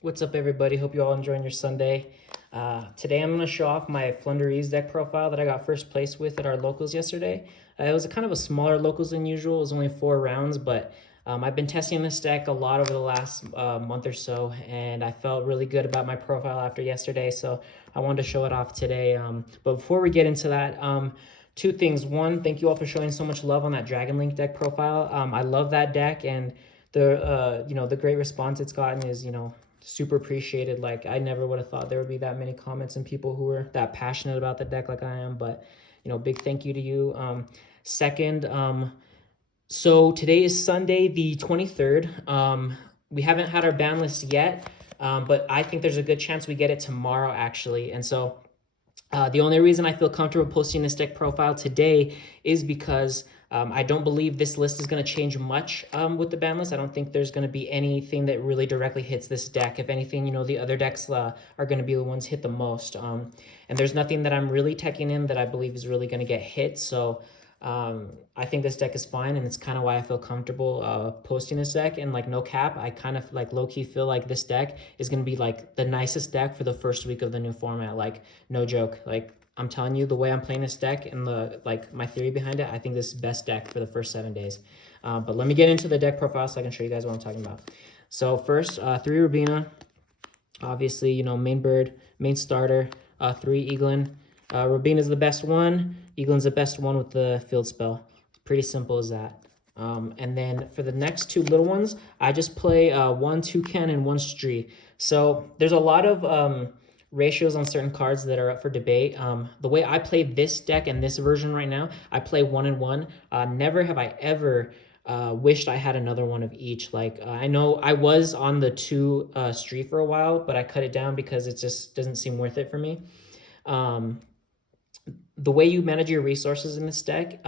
What's up, everybody? Hope you all enjoying your Sunday. Today I'm going to show off my Floowandereeze deck profile that I got first place with at our locals yesterday. It was kind of a smaller locals than usual. It was only 4 rounds, but I've been testing this deck a lot over the last month or so, and I felt really good about my profile after yesterday, so I wanted to show it off today. But before we get into that, two things. One, thank you all for showing so much love on that Dragon Link deck profile. I love that deck, and the great response it's gotten is super appreciated. Like, I never would have thought there would be that many comments and people who were that passionate about the deck like I am, but big thank you to you. Second, so today is Sunday the 23rd. We haven't had our ban list yet, but I think there's a good chance we get it tomorrow, actually. And so the only reason I feel comfortable posting this deck profile today is because I don't believe this list is going to change much with the ban list. I don't think there's going to be anything that really directly hits this deck. If anything, the other decks are going to be the ones hit the most. And there's nothing that I'm really teching in that I believe is really going to get hit. So I think this deck is fine, and it's kind of why I feel comfortable posting this deck. And like, no cap, I kind of like low-key feel like this deck is going to be like the nicest deck for the first week of the new format. Like, no joke. Like, I'm telling you, the way I'm playing this deck and my theory behind it, I think this is best deck for the first 7 days. But let me get into the deck profile so I can show you guys what I'm talking about. So first, 3 Rubina, obviously, main bird, main starter, 3 Eaglin. Rubina is the best one. Eaglin's the best one with the field spell. It's pretty simple as that. And then for the next 2 little ones, I just play 1 Toucan and 1 Stree. So there's a lot of ratios on certain cards that are up for debate. The way I play this deck and this version right now, I play 1 and 1. Never have I ever wished I had another one of each. Like, I know I was on the 2 Stree for a while, but I cut it down because it just doesn't seem worth it for me. The way you manage your resources in this deck,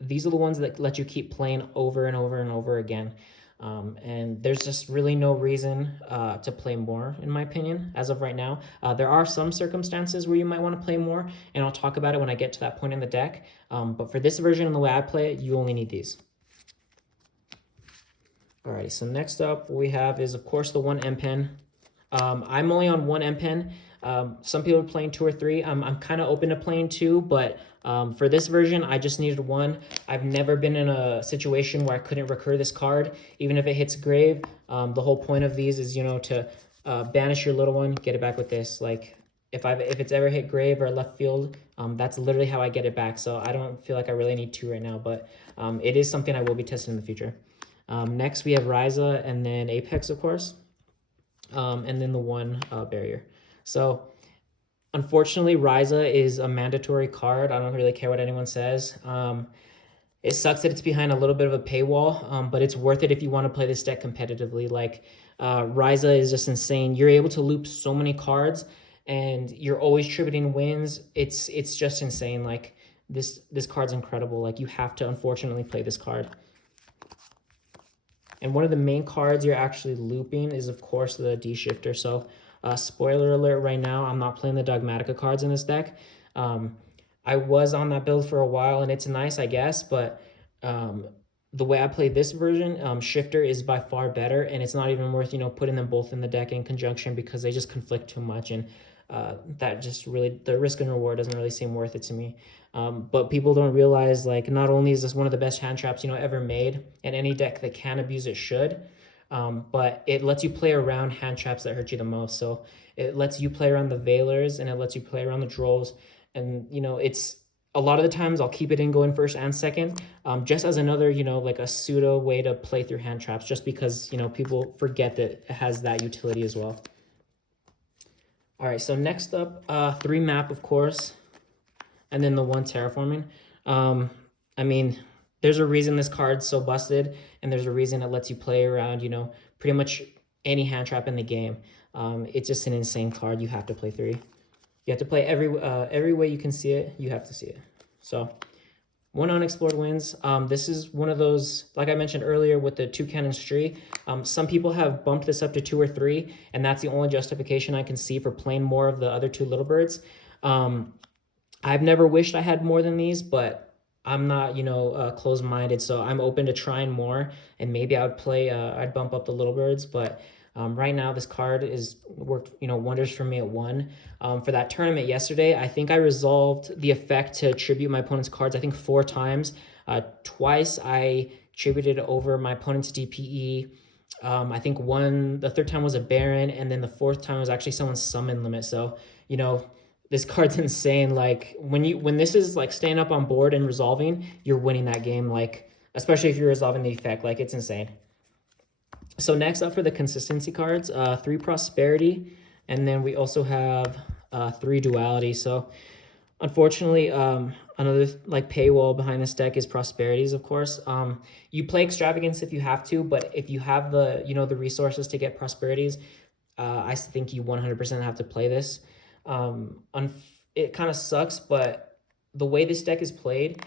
these are the ones that let you keep playing over and over and over again. And there's just really no reason to play more, in my opinion, as of right now. There are some circumstances where you might want to play more, and I'll talk about it when I get to that point in the deck. But for this version and the way I play it, you only need these. Alrighty, so next up we have is, of course, the 1 M-Pen. I'm only on 1 M-Pen. Some people are playing 2 or 3. I'm kind of open to playing 2, but for this version, I just needed 1. I've never been in a situation where I couldn't recur this card, even if it hits grave. The whole point of these is, to banish your little one, get it back with this. Like, if it's ever hit grave or left field, that's literally how I get it back. So I don't feel like I really need 2 right now, but it is something I will be testing in the future. Next, we have Ryza and then Apex, of course, and then the 1 barrier. So unfortunately, Ryza is a mandatory card. I don't really care what anyone says. It sucks that it's behind a little bit of a paywall, but it's worth it if you want to play this deck competitively. Like, Ryza is just insane. You're able to loop so many cards, and you're always tributing wins. It's just insane. Like, this card's incredible. Like, you have to unfortunately play this card. And one of the main cards you're actually looping is, of course, the D-Shifter. So spoiler alert right now, I'm not playing the Dogmatica cards in this deck. I was on that build for a while, and it's nice, I guess, but the way I play this version, Shifter is by far better, and it's not even worth, putting them both in the deck in conjunction because they just conflict too much, and that just really, the risk and reward doesn't really seem worth it to me. But people don't realize, like, not only is this one of the best hand traps, ever made, and any deck that can abuse it should, but it lets you play around hand traps that hurt you the most. So it lets you play around the Veilers, and it lets you play around the Drolls. And, it's a lot of the times I'll keep it in going first and second, just as another, like a pseudo way to play through hand traps, just because, people forget that it has that utility as well. All right, so next up, 3 map, of course, and then the 1 terraforming. I mean, there's a reason this card's so busted, and there's a reason it lets you play around, pretty much any hand trap in the game. It's just an insane card. You have to play 3. You have to play every way you can see it. You have to see it. So 1 unexplored wins. This is one of those, like I mentioned earlier with the Toucan and Stree. Some people have bumped this up to 2 or 3, and that's the only justification I can see for playing more of the other 2 little birds. I've never wished I had more than these, but I'm not, closed-minded, so I'm open to trying more, and maybe I would play, I'd bump up the little birds, but Right now, this card is worked wonders for me at 1. For that tournament yesterday, I think I resolved the effect to tribute my opponent's cards, I think 4 times. Twice I tributed over my opponent's DPE. I think the third time was a Baron, and then the fourth time was actually someone's summon limit. So, this card's insane. Like when this is like staying up on board and resolving, you're winning that game. Like, especially if you're resolving the effect, like it's insane. So next up for the consistency cards, 3 prosperity, and then we also have 3 duality. So unfortunately, another like paywall behind this deck is prosperities, of course. You play extravagance if you have to, but if you have the the resources to get prosperities, I think you 100% have to play this. It kind of sucks, but the way this deck is played,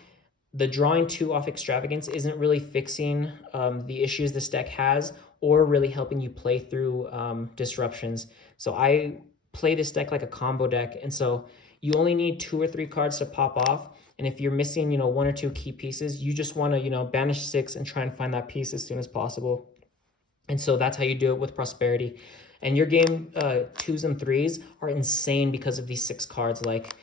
the drawing 2 off extravagance isn't really fixing the issues this deck has, or really helping you play through disruptions. So I play this deck like a combo deck, and so you only need 2 or 3 cards to pop off. And if you're missing, 1 or 2 key pieces, you just want to, banish 6 and try and find that piece as soon as possible. And so that's how you do it with prosperity. And your game 2s and 3s are insane because of these 6 cards. Like,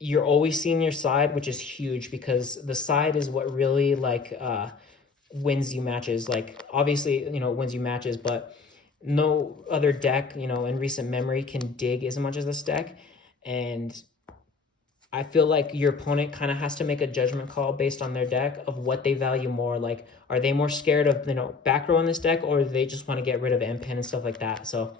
you're always seeing your side, which is huge because the side is what really like wins you matches. Like, obviously, wins you matches, but no other deck, in recent memory can dig as much as this deck. And I feel like your opponent kind of has to make a judgment call based on their deck of what they value more. Like, are they more scared of, back row in this deck, or do they just want to get rid of M-Pen and stuff like that? So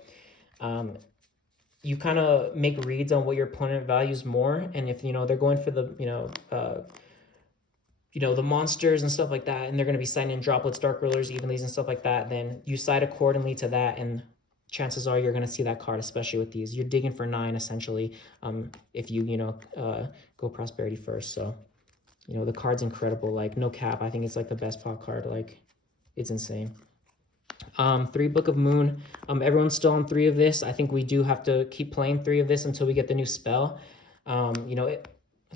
you kind of make reads on what your opponent values more. And if, they're going for the, the monsters and stuff like that, and they're going to be siding in droplets, dark rulers, evenlies, and stuff like that, then you side accordingly to that, and chances are you're going to see that card, especially with these. You're digging for 9, essentially, if you, go prosperity first. So, the card's incredible. Like, no cap. I think it's, like, the best pot card. Like, it's insane. 3 Book of Moon. Everyone's still on 3 of this. I think we do have to keep playing 3 of this until we get the new spell. It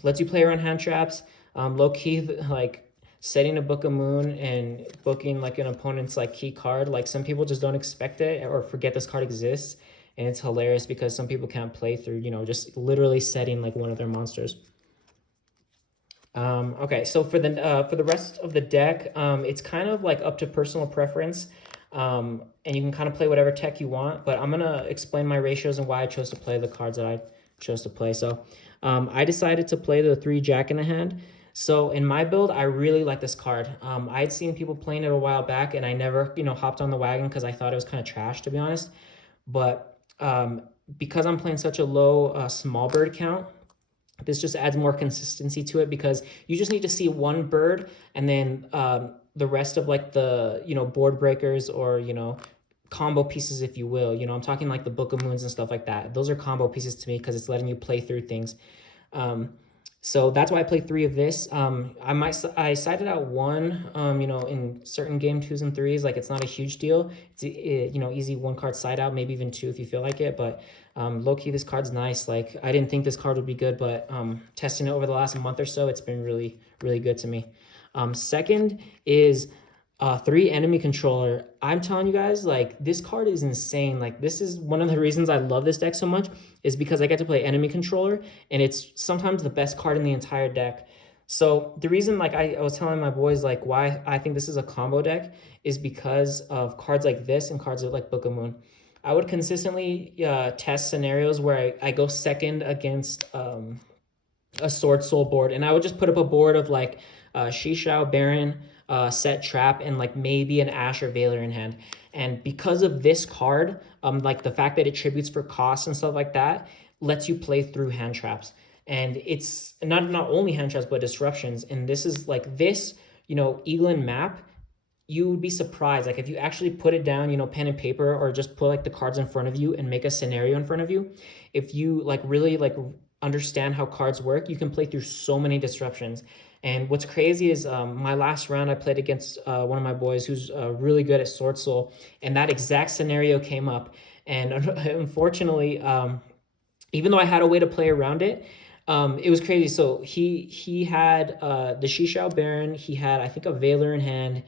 lets you play around hand traps. Low-key, like, setting a Book of Moon and booking like an opponent's like key card, like some people just don't expect it or forget this card exists, and it's hilarious because some people can't play through just literally setting like one of their monsters. Okay, so for the rest of the deck, it's kind of like up to personal preference, and you can kind of play whatever tech you want, but I'm gonna explain my ratios and why I chose to play the cards that I chose to play. So I decided to play the 3 Jack in the hand. So in my build, I really like this card. I had seen people playing it a while back, and I never, hopped on the wagon because I thought it was kind of trash, to be honest. But because I'm playing such a low small bird count, this just adds more consistency to it because you just need to see 1 bird, and then the rest of like the, board breakers or, combo pieces, if you will. I'm talking like the Book of Moons and stuff like that. Those are combo pieces to me because it's letting you play through things. So that's why I play 3 of this. I sided out 1, in certain game 2s and 3s. Like, it's not a huge deal. It's, easy 1 card side out, maybe even 2 if you feel like it. But low-key, this card's nice. Like, I didn't think this card would be good, but testing it over the last month or so, it's been really, really good to me. Second is 3 enemy controller. I'm telling you guys, like, this card is insane. Like, this is one of the reasons I love this deck so much, is because I get to play enemy controller, and it's sometimes the best card in the entire deck. So the reason, like, I was telling my boys, like, why I think this is a combo deck is because of cards like this and cards like Book of Moon. I would consistently test scenarios where I go second against a Sword Soul board, and I would just put up a board of like Shishao, Baron, set trap, and like maybe an Ash or Veiler in hand. And because of this card, like the fact that it tributes for costs and stuff like that, lets you play through hand traps. And it's not only hand traps, but disruptions. And this is like this, Eaglin map, you would be surprised. Like, if you actually put it down, pen and paper, or just put like the cards in front of you and make a scenario in front of you, if you like really like understand how cards work, you can play through so many disruptions. And what's crazy is my last round I played against one of my boys who's really good at Sword Soul, and that exact scenario came up. And unfortunately, even though I had a way to play around it, it was crazy. So he had the Shishao Baron, he had, I think, a Veiler in hand,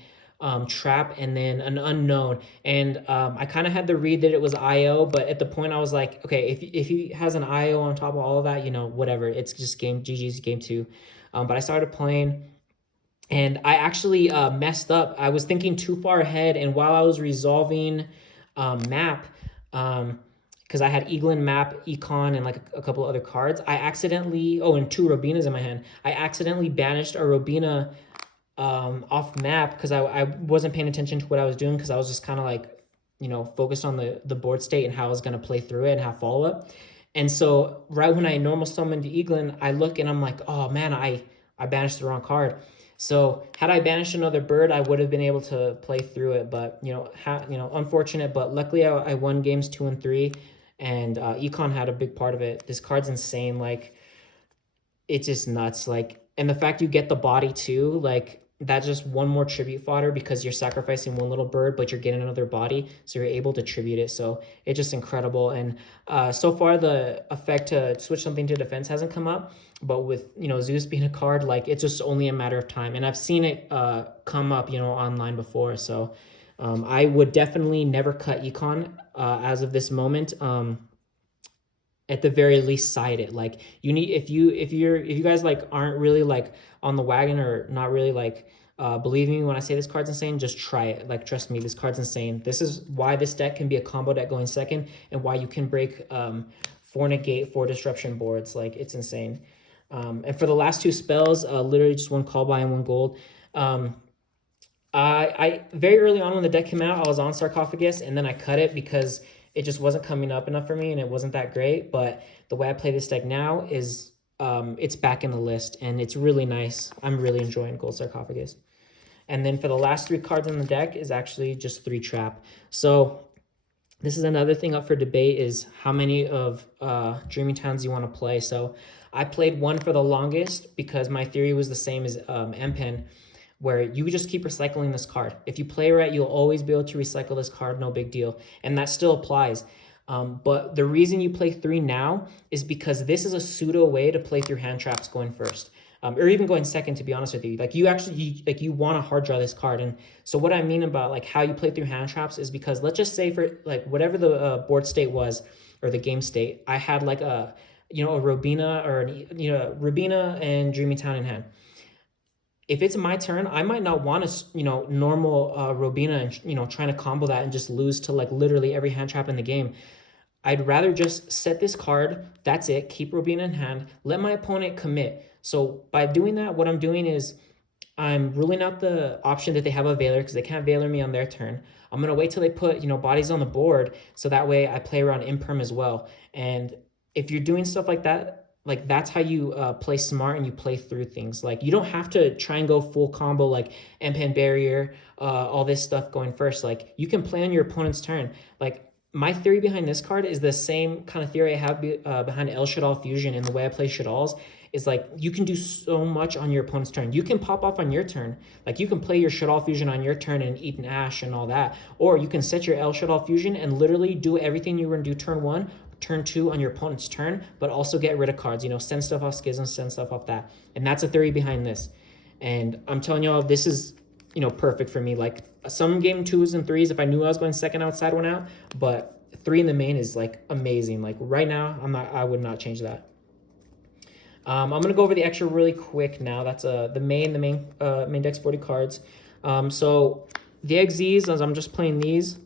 trap, and then an unknown. And I kind of had the read that it was IO, but at the point I was like, okay, if he has an IO on top of all of that, you know, whatever. It's just game GG's game 2. But I started playing, and I actually messed up. I was thinking too far ahead, and while I was resolving map, because I had Eaglin, map, econ, and like a couple other cards, I accidentally, oh, and 2 Robinas in my hand. I accidentally banished a Robina off map because I wasn't paying attention to what I was doing, because I was just kind of like, you know, focused on the board state and how I was going to play through it and have follow up. And so right when I normal summoned Eaglin, I look and I'm like, oh man, I banished the wrong card. So had I banished another bird, I would have been able to play through it. But you know, unfortunate. But luckily, I won games 2 and 3, and econ had a big part of it. This card's insane. Like, it's just nuts. Like, and the fact you get the body too, like, that's just one more tribute fodder, because you're sacrificing one little bird, but you're getting another body, so you're able to tribute it. So it's just incredible. And so far the effect to switch something to defense hasn't come up, but with, you know, Zeus being a card, like, it's just only a matter of time. And I've seen it come up, you know, online before. So I would definitely never cut econ as of this moment. At the very least, side it. Like, you need, if you guys like aren't really like on the wagon, or not really like believing me when I say this card's insane, just try it. Like, trust me, this card's insane. This is why this deck can be a combo deck going second, and why you can break 4 negate, 4 disruption boards. Like, it's insane. And for the last 2 spells, literally just 1 call by and 1 gold. I very early on when the deck came out, I was on Sarcophagus, and then I cut it because it just wasn't coming up enough for me, and it wasn't that great. But the way I play this deck now is it's back in the list, and it's really nice. I'm really enjoying Gold Sarcophagus. And then for the last 3 cards in the deck is actually just 3 trap. So this is another thing up for debate, is how many of Dreaming Towns you want to play. So I played 1 for the longest, because my theory was the same as MPen, where you just keep recycling this card. If you play right, you'll always be able to recycle this card, no big deal. And that still applies. But the reason you play 3 now is because this is a pseudo way to play through hand traps going first. Or even going second, to be honest with you. Like, you actually, you want to hard draw this card. And so what I mean about like how you play through hand traps is because, let's just say, for like whatever the board state was, or the game state, I had like a, you know, a Robina, or, you know, Robina and Dreaming Town in hand. If it's my turn, I might not want to, you know, normal Robina and, you know, trying to combo that and just lose to like literally every hand trap in the game. I'd rather just set this card, that's it, keep Robina in hand, let my opponent commit. So by doing that, what I'm doing is I'm ruling out the option that they have a Veiler, because they can't Veiler me on their turn. I'm going to wait till they put, you know, bodies on the board, so that way I play around imperm as well. And if you're doing stuff like that, like, that's how you play smart and you play through things. Like, you don't have to try and go full combo, like MPen barrier, all this stuff going first. Like, you can play on your opponent's turn. Like, my theory behind this card is the same kind of theory I have behind El Shadal Fusion, and the way I play Shadals is like, you can do so much on your opponent's turn. You can pop off on your turn. Like, you can play your Shadal Fusion on your turn and eat an Ash and all that. Or you can set your El Shadal Fusion and literally do everything you were going to do turn 1, turn 2 on your opponent's turn, but also get rid of cards, you know, send stuff off Schism, send stuff off that. And that's a theory behind this. And I'm telling y'all, this is, you know, perfect for me. Like, some game 2s and 3s, if I knew I was going second outside, 1 out, but 3 in the main is like amazing. Like, right now, I would not change that. I'm gonna go over the extra really quick now. That's the main deck's 40 cards. So the XZs, as I'm just playing these,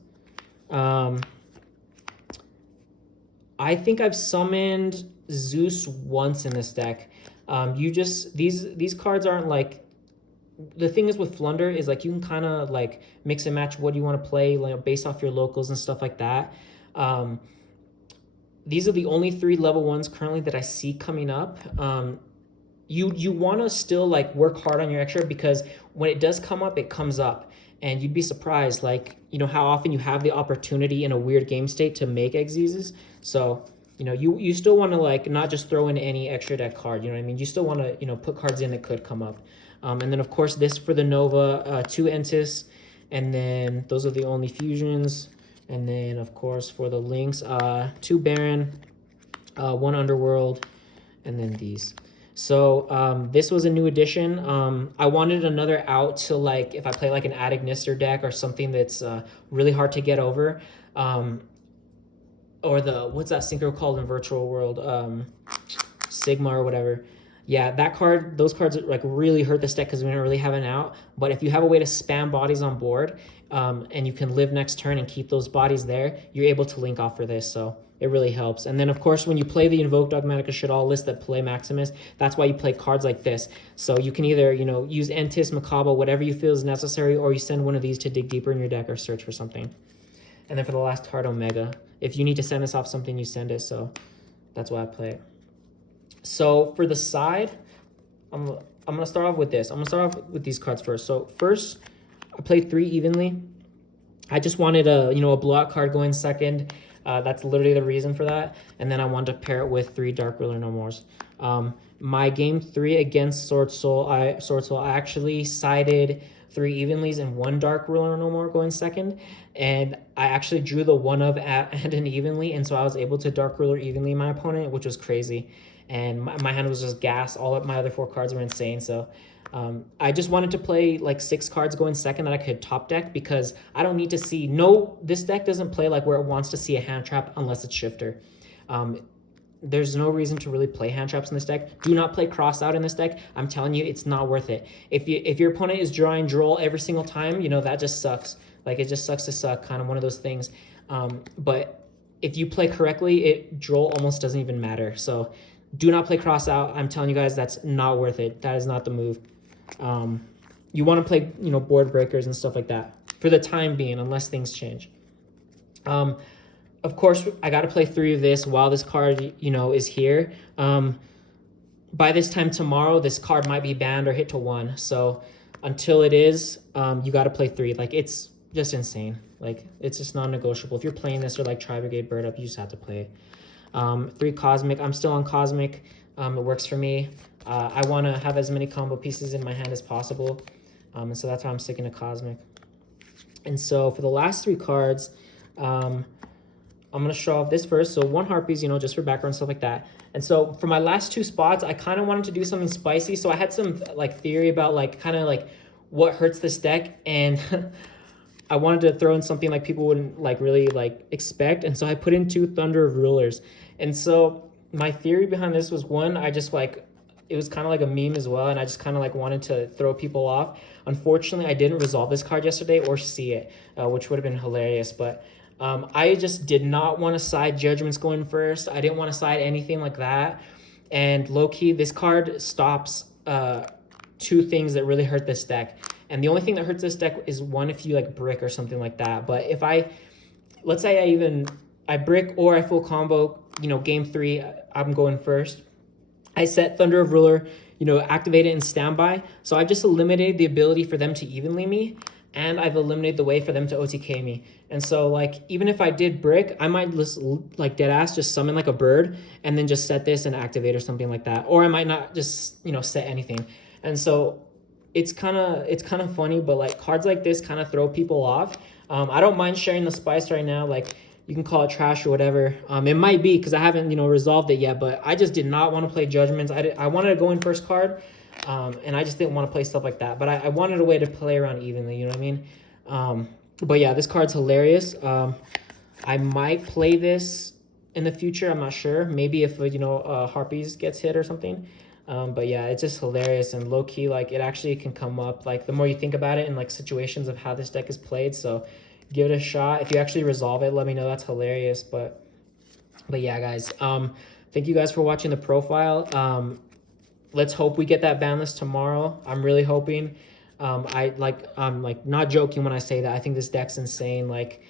I think I've summoned Zeus once in this deck. These cards aren't like, the thing is with Flunder is like, you can kind of like mix and match what you want to play, like, based off your locals and stuff like that. These are the only 3 level 1s currently that I see coming up. You want to still like work hard on your extra, because when it does come up, it comes up. And you'd be surprised, like, you know, how often you have the opportunity in a weird game state to make exeses. So, you know, you still want to like not just throw in any extra deck card, you know what I mean? You still want to, you know, put cards in that could come up. And then of course this for the Nova, 2 Entis, and then those are the only fusions. And then of course for the links, 2 Baron, 1 Underworld, and then these. So this was a new addition. I wanted another out to, like, if I play like an Attic Nister deck or something that's really hard to get over. Or the, what's that synchro called in Virtual World? Sigma or whatever. Yeah, that card, those cards like really hurt this deck because we don't really have an out. But if you have a way to spam bodies on board, and you can live next turn and keep those bodies there, you're able to link off for this. So it really helps. And then of course, when you play the Invoke Dogmatica Shaddoll list that play Maximus, that's why you play cards like this. So you can either, you know, use Entis, Macabre, whatever you feel is necessary, or you send one of these to dig deeper in your deck or search for something. And then for the last card, Omega. If you need to send this off something, you send it. So that's why I play it. So for the side, I'm going to start off with this. I'm going to start off with these cards first. So first, I played 3 evenly. I just wanted a, you know, a blowout card going second. That's literally the reason for that. And then I wanted to pair it with 3 Dark Ruler No Mores. My game 3 against Sword Soul, I actually sided 3 evenlies and 1 Dark Ruler No More going second. And I actually drew the 1 of and an evenly. And so I was able to Dark Ruler evenly my opponent, which was crazy. And my hand was just gas. All of my other 4 cards were insane. So I just wanted to play like 6 cards going second that I could top deck, because I don't need to see, this deck doesn't play like where it wants to see a hand trap unless it's shifter. There's no reason to really play hand traps in this deck. Do not play cross out in this deck. I'm telling you, it's not worth it. If your opponent is drawing droll every single time, you know, that just sucks. Like, it just sucks to suck, kind of one of those things. But if you play correctly, droll almost doesn't even matter. So do not play cross out. I'm telling you guys, that's not worth it. That is not the move. You want to play, you know, board breakers and stuff like that for the time being, unless things change. Of course, I got to play 3 of this while this card, you know, is here. By this time tomorrow, this card might be banned or hit to 1. So until it is, you got to play 3. Like, it's just insane. Like, it's just non-negotiable. If you're playing this or like Tri Brigade Bird Up, you just have to play it. 3 Cosmic. I'm still on Cosmic. It works for me. I want to have as many combo pieces in my hand as possible. And so that's why I'm sticking to Cosmic. And so for the last 3 cards, I'm going to show off this first. So 1 Harpies, you know, just for background, stuff like that. And so for my last 2 spots, I kind of wanted to do something spicy. So I had some like theory about like kind of like what hurts this deck. And I wanted to throw in something like people wouldn't like really like expect. And so I put in 2 Thunder of Rulers. And so my theory behind this was, 1, I just like, it was kind of like a meme as well. And I just kind of like wanted to throw people off. Unfortunately, I didn't resolve this card yesterday or see it, which would have been hilarious. But I just did not want to side Judgments going first. I didn't want to side anything like that. And Lowkey, this card stops 2 things that really hurt this deck. And the only thing that hurts this deck is, 1, if you like brick or something like that. But if let's say I brick or I full combo, you know, game 3, I'm going first. I set Thunder of Ruler, you know, activate it in standby. So I've just eliminated the ability for them to evenly me. And I've eliminated the way for them to OTK me. And so, like, even if I did brick, I might just, like, deadass just summon, like, a bird and then just set this and activate or something like that. Or I might not just, you know, set anything. And so it's kind of funny, but, like, cards like this kind of throw people off. I don't mind sharing the spice right now. Like, you can call it trash or whatever. It might be because I haven't, you know, resolved it yet. But I just did not want to play Judgments. I wanted to go in first card. And I just didn't want to play stuff like that. But I wanted a way to play around evenly, you know what I mean? But yeah, this card's hilarious. I might play this in the future. I'm not sure. Maybe if, you know, Harpies gets hit or something. But yeah, it's just hilarious. And low-key, like, it actually can come up, like, the more you think about it in, like, situations of how this deck is played. So give it a shot. If you actually resolve it, let me know. That's hilarious. But yeah, guys. Thank you guys for watching the profile. Let's hope we get that ban list tomorrow. I'm really hoping. I'm like not joking when I say that. I think this deck's insane. Like,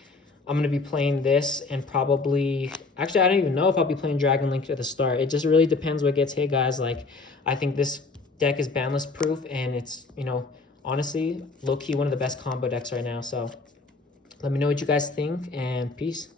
I'm gonna be playing this and probably, actually I don't even know if I'll be playing Dragon Link at the start. It just really depends what gets hit, guys. Like, I think this deck is ban list proof, and it's, you know, honestly, low key one of the best combo decks right now. So let me know what you guys think, and peace.